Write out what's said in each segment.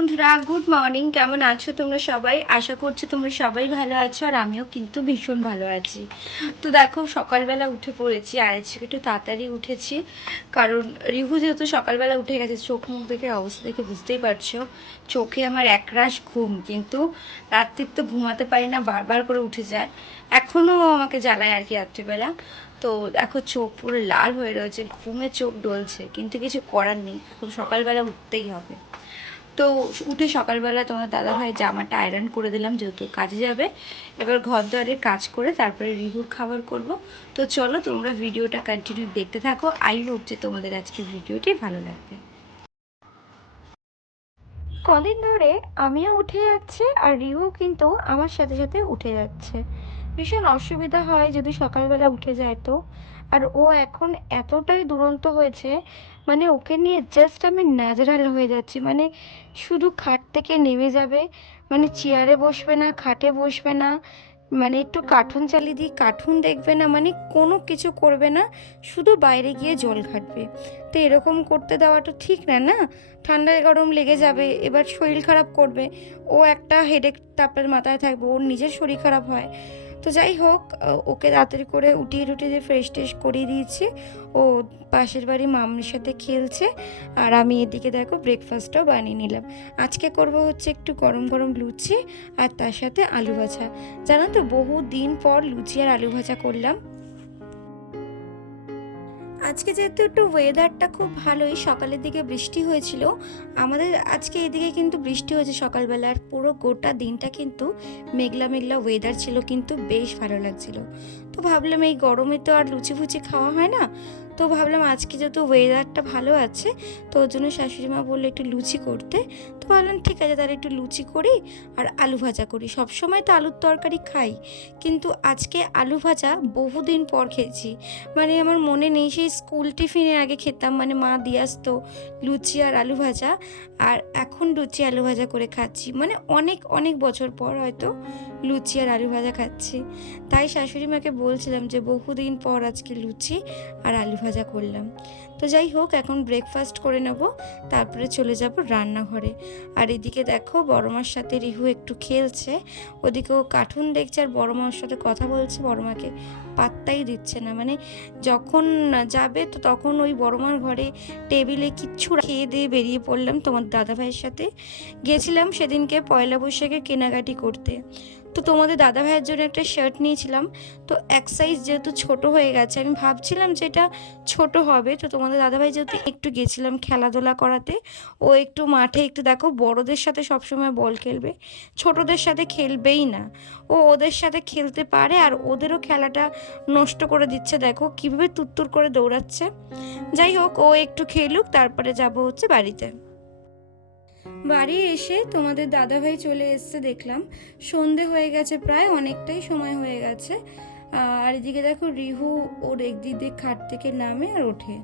বন্ধুরা, good morning. কেমন আছো তোমরা সবাই? আশা করছি তোমরা সবাই ভালো আছো, আর আমিও কিন্তু ভীষণ ভালো আছি। তো দেখো, সকালবেলা উঠে পড়েছি, আর আজকে একটু তাড়াতাড়ি উঠেছি, কারণ রিভু যেহেতু সকালবেলা উঠে গেছে। চোখ মুখ দেখে অবস্থা দেখে বুঝতেই পারছো, চোখে আমার একরাশ ঘুম, কিন্তু রাত্রির তো ঘুমাতে পারি না, বারবার করে উঠে যায়। এখনও আমাকে জ্বালায় আর কি রাত্রিবেলা। তো দেখো, চোখ পুরো লাল হয়ে রয়েছে, ঘুমে চোখ ডলছে, কিন্তু কিছু করার নেই, এখন সকালবেলা উঠতেই হবে। তো উঠে সকালবেলা তোমার দাদাভাই জামাটা আয়রন করে দিলাম, যেহেতু কাজে যাবে। এবার ঘর দুয়ারের কাজ করে তারপরে রিভুর খাবার করব। তো চলো, তোমরা ভিডিওটা কন্টিনিউ দেখতে থাকো। আই হোপ যে তোমাদের আজকে ভিডিওটি ভালো লাগবে। কদিন ধরে আমিও উঠে যাচ্ছে, আর রিহু কিন্তু আমার সাথে সাথে উঠে যাচ্ছে। ভীষণ অসুবিধা হয় যদি সকালবেলা উঠে যায় তো। আর ও এখন এতটাই দুরন্ত হয়েছে, মানে ওকে নিয়ে জাস্ট আমি ন্যাচারাল হয়ে যাচ্ছি। মানে শুধু খাট থেকে নেমে যাবে, মানে চেয়ারে বসবে না, খাটে বসবে না, মানে একটু কার্টুন চালিয়ে দিই, কার্টুন দেখবে না, মানে কোনো কিছু করবে না, শুধু বাইরে গিয়ে জল ঘাটবে। তো এরকম করতে দেওয়াটা ঠিক না, না? ঠান্ডায় গরম লেগে যাবে, এবার শরীর খারাপ করবে, ও একটা হেডেক তাপের মাথায় থাকবে, ওর নিজের শরীর খারাপ হয়। তো যাই হোক, ওকে তাড়াতাড়ি করে উঠিয়ে টুটিয়ে দিয়ে ফ্রেশ ট্রেশ করিয়ে দিয়েছি। ও পাশের বাড়ি মামনির সাথে খেলছে, আর আমি এদিকে দেখো ব্রেকফাস্টটাও বানিয়ে নিলাম। আজকে করব হচ্ছে একটু গরম গরম লুচি, আর তার সাথে আলু ভাজা। জানো তো, বহু দিন পর লুচি আর আলু ভাজা করলাম। আজকে যেহেতু একটু ওয়েদারটা খুব ভালোই, সকালের দিকে বৃষ্টি হয়েছিল আমাদের, আজকে এদিকে কিন্তু বৃষ্টি হয়েছে সকালবেলা, আর পুরো গোটা দিনটা কিন্তু মেঘলা মেঘলা ওয়েদার ছিল, কিন্তু বেশ ভালো লাগছিল। তো ভাবলাম এই গরমে তো আর লুচি ফুচি খাওয়া হয় না, তো ভাবলাম আজকে যেহেতু ওয়েদারটা ভালো আছে, তো ওর জন্য শাশুড়ি মা বললো একটু লুচি করতে। তো ভাবলাম ঠিক আছে, তাহলে একটু লুচি করি আর আলু ভাজা করি। সবসময় তো আলুর তরকারি খাই, কিন্তু আজকে আলু ভাজা বহুদিন পর খেয়েছি। মানে আমার মনে নেই, সেই স্কুল টিফিনের আগে খেতাম, মানে মা দিয়ে আসতো লুচি আর আলু ভাজা, আর এখন লুচি আলু ভাজা করে খাচ্ছি, মানে অনেক অনেক বছর পর হয়তো লুচি আর আলু ভাজা খাচ্ছি। তাই শাশুড়ি মাকে বলছিলাম যে বহুদিন পর আজকে লুচি আর আলু ভাজা করলাম। তো যাই হোক, এখন ব্রেকফাস্ট করে নেব, তারপরে চলে যাব রান্নাঘরে। আর এদিকে দেখো, বড় মার সাথে রিহু একটু খেলছে, ওদিকে ও কার্টুন দেখছে আর বড় মার সাথে কথা বলছে। বড় মাকে পাত্তাই দিচ্ছে না, মানে যখন যাবে তো তখন ওই বড়মার ঘরে টেবিলে কিচ্ছু খেয়ে দিয়ে বেরিয়ে পড়লাম। তোমার দাদাভাইয়ের সাথে গেছিলাম সেদিনকে পয়লা বৈশাখের কেনাকাটি করতে। তো তোমাদের দাদাভাইয়ের জন্য একটা শার্ট নিয়েছিলাম, তো এক সাইজ যেহেতু ছোট হয়ে গেছে, আমি ভাবছিলাম যে এটা ছোট হবে। তো তোমাদের দাদাভাই যেহেতু একটু গেছিলাম খেলাধুলা করাতে, ও একটু মাঠে একটু দেখো বড়দের সাথে সবসময় বল খেলবে, ছোটদের সাথে খেলবেই না। ও ওদের সাথে খেলতে পারে, আর ওদেরও খেলাটা নষ্ট করে দিচ্ছে, দেখো কিভাবে তুত্তুর করে দৌড়াচ্ছে। যাই হোক, ও একটু খেলুক, তারপরে যাব হচ্ছে বাড়িতে। বাড়ি এসে তোমাদের দাদাভাই চলে এসছে, দেখলাম সন্ধে হয়ে গেছে, প্রায় অনেকটাই সময় হয়ে গেছে। আর এদিকে দেখো রিহু ওর একদিক দিয়ে খাট থেকে নামে আর ওঠে,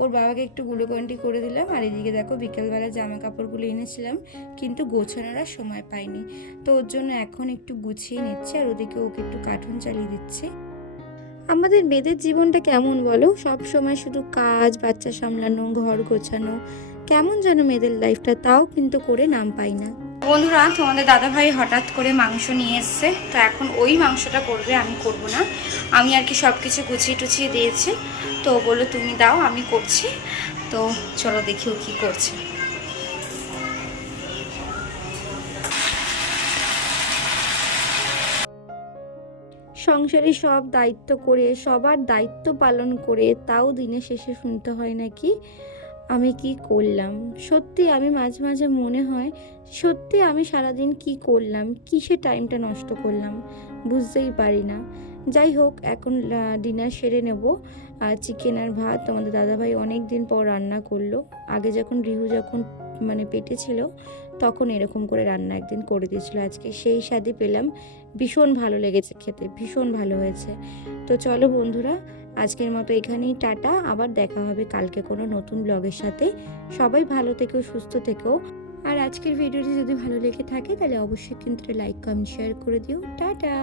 ওর বাবাকে একটু গ্লুকন্ডি করে দিলাম। আর এদিকে দেখো বিকেলবেলা জামা কাপড়গুলো এনেছিলাম, কিন্তু গোছানোর আর সময় পাইনি, তো ওর জন্য এখন একটু গুছিয়ে নিচ্ছে, আর ওদিকে ওকে একটু কার্টুন চালিয়ে দিচ্ছে। আমাদের মেয়েদের জীবনটা কেমন বলো, সব সময় শুধু কাজ, বাচ্চা সামলানো, ঘর গোছানো, কেমন যেন মেয়েদের লাইফটা, তাও কিন্তু করে নাম পাই না। বন্ধুরা, তোমাদের দাদাভাই হঠাৎ করে মাংস নিয়ে এসছে, তো এখন ওই মাংসটা করবে, আমি করব না। আমি আর কি সব কিছু গুছিয়ে টুছিয়ে দিয়েছি, তো বললো তুমি দাও, আমি করছি। তো চলো দেখি ও কী করছে। সংসারে সব দায়িত্ব করে, সবার দায়িত্ব পালন করে, তাও দিনের শেষে শুনতে হয় নাকি আমি কি করলাম। সত্যি আমি মাঝে মাঝে মনে হয়, সত্যি আমি সারাদিন কি করলাম, কিসে টাইমটা নষ্ট করলাম, বুঝতেই পারি না। যাই হোক, এখন ডিনার সেরে নেব। আর চিকেন আর ভাত তোমাদের দাদাভাই অনেক দিন পর রান্না করলো। আগে যখন রিহু যখন মানে পেটে ছিল, তখন এরকম করে রান্না একদিন করে দিয়েছিল, আজকে সেই স্বাদই পেলাম। ভীষণ ভালো লেগেছে খেতে, ভীষণ ভালো হয়েছে। তো চলো বন্ধুরা, আজকের মতো এখানেই টাটা, আবার দেখা হবে কালকে কোনো নতুন ব্লগের সাথে। সবাই ভালো থেকো, সুস্থ থেকো। আর আজকের ভিডিওটি যদি ভালো লেগে থাকে তাহলে অবশ্যই কিন্তু লাইক কমেন্ট শেয়ার করে দিও। টাটা।